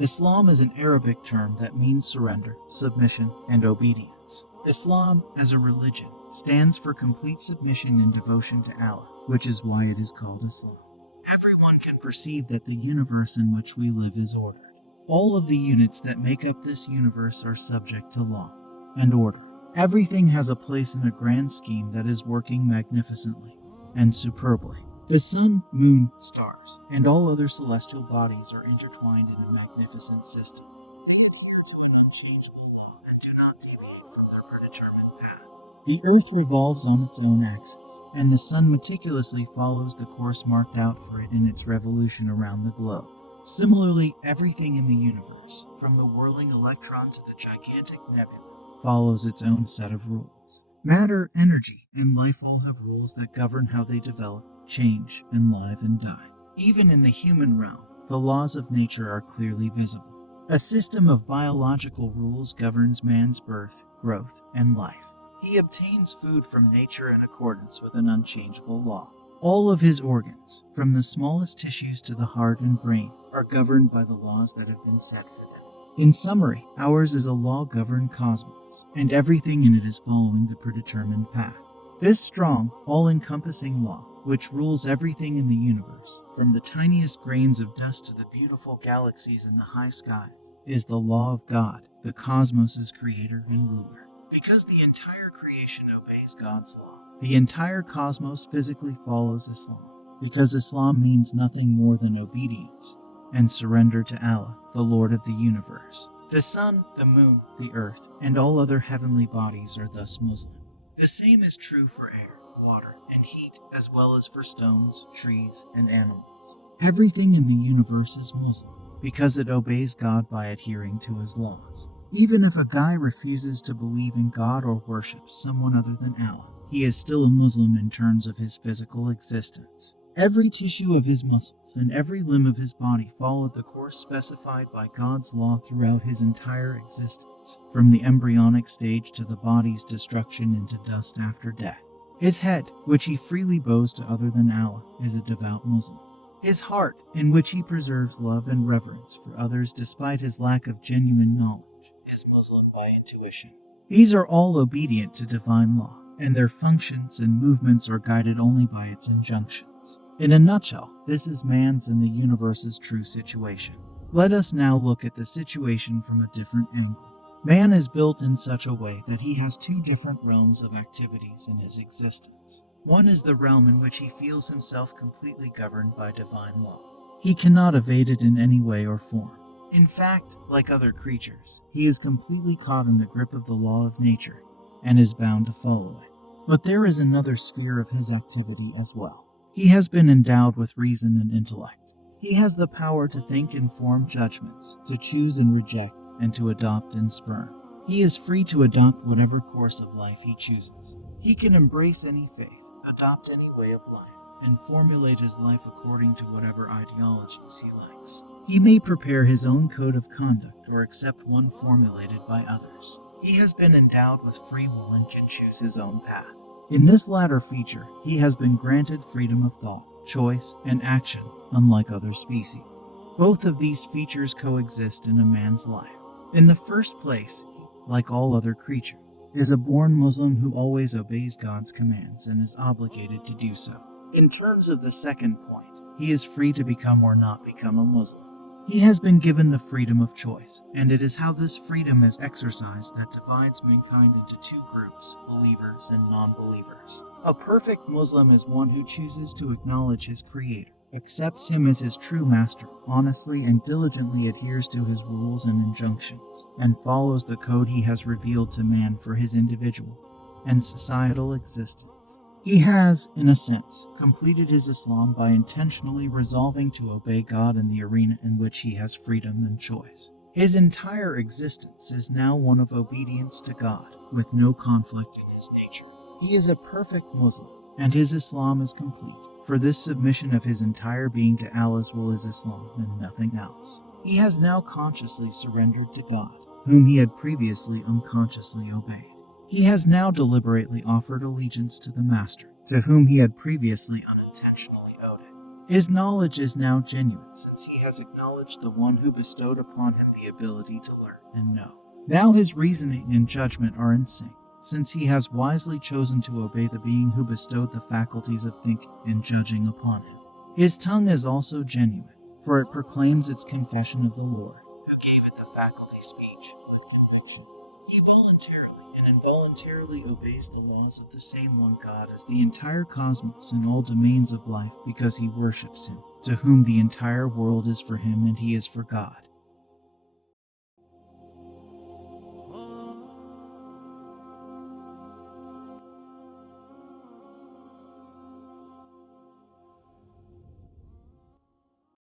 Islam is an Arabic term that means surrender, submission, and obedience. Islam, as a religion, stands for complete submission and devotion to Allah, which is why it is called Islam. Everyone can perceive that the universe in which we live is ordered. All of the units that make up this universe are subject to law and order. Everything has a place in a grand scheme that is working magnificently and superbly. The sun, moon, stars, and all other celestial bodies are intertwined in a magnificent system. They have an unchangeable law and do not deviate from their predetermined path. The earth revolves on its own axis, and the sun meticulously follows the course marked out for it in its revolution around the globe. Similarly, everything in the universe, from the whirling electron to the gigantic nebula, follows its own set of rules. Matter, energy, and life all have rules that govern how they develop, change, and live and die. Even in the human realm, the laws of nature are clearly visible. A system of biological rules governs man's birth, growth, and life. He obtains food from nature in accordance with an unchangeable law. All of his organs, from the smallest tissues to the heart and brain, are governed by the laws that have been set for them. In summary, ours is a law-governed cosmos, and everything in it is following the predetermined path. This strong, all-encompassing law, which rules everything in the universe, from the tiniest grains of dust to the beautiful galaxies in the high skies, is the law of God, the cosmos' creator and ruler. Because the entire creation obeys God's law, the entire cosmos physically follows Islam, because Islam means nothing more than obedience and surrender to Allah, the Lord of the universe. The sun, the moon, the earth, and all other heavenly bodies are thus Muslim. The same is true for air, water, and heat, as well as for stones, trees, and animals. Everything in the universe is Muslim, because it obeys God by adhering to his laws. Even if a guy refuses to believe in God or worships someone other than Allah, he is still a Muslim in terms of his physical existence. Every tissue of his muscles and every limb of his body followed the course specified by God's law throughout his entire existence, from the embryonic stage to the body's destruction into dust after death. His head, which he freely bows to other than Allah, is a devout Muslim. His heart, in which he preserves love and reverence for others despite his lack of genuine knowledge, is Muslim by intuition. These are all obedient to divine law, and their functions and movements are guided only by its injunctions. In a nutshell, this is man's and the universe's true situation. Let us now look at the situation from a different angle. Man is built in such a way that he has two different realms of activities in his existence. One is the realm in which he feels himself completely governed by divine law. He cannot evade it in any way or form. In fact, like other creatures, he is completely caught in the grip of the law of nature and is bound to follow it. But there is another sphere of his activity as well. He has been endowed with reason and intellect. He has the power to think and form judgments, to choose and reject, and to adopt and spurn. He is free to adopt whatever course of life he chooses. He can embrace any faith, adopt any way of life, and formulate his life according to whatever ideologies he likes. He may prepare his own code of conduct or accept one formulated by others. He has been endowed with free will and can choose his own path. In this latter feature, he has been granted freedom of thought, choice, and action, unlike other species. Both of these features coexist in a man's life. In the first place, he, like all other creatures, is a born Muslim who always obeys God's commands and is obligated to do so. In terms of the second point, he is free to become or not become a Muslim. He has been given the freedom of choice, and it is how this freedom is exercised that divides mankind into two groups, believers and non-believers. A perfect Muslim is one who chooses to acknowledge his Creator, accepts him as his true master, honestly and diligently adheres to his rules and injunctions, and follows the code he has revealed to man for his individual and societal existence. He has, in a sense, completed his Islam by intentionally resolving to obey God in the arena in which he has freedom and choice. His entire existence is now one of obedience to God, with no conflict in his nature. He is a perfect Muslim, and his Islam is complete, for this submission of his entire being to Allah's will is Islam and nothing else. He has now consciously surrendered to God, whom he had previously unconsciously obeyed. He has now deliberately offered allegiance to the Master, to whom he had previously unintentionally owed it. His knowledge is now genuine, since he has acknowledged the one who bestowed upon him the ability to learn and know. Now his reasoning and judgment are in sync, since he has wisely chosen to obey the being who bestowed the faculties of thinking and judging upon him. His tongue is also genuine, for it proclaims its confession of the Lord, who gave it the faculty speech with conviction. He voluntarily and involuntarily obeys the laws of the same one God as the entire cosmos and all domains of life because he worships him, to whom the entire world is for him and he is for God.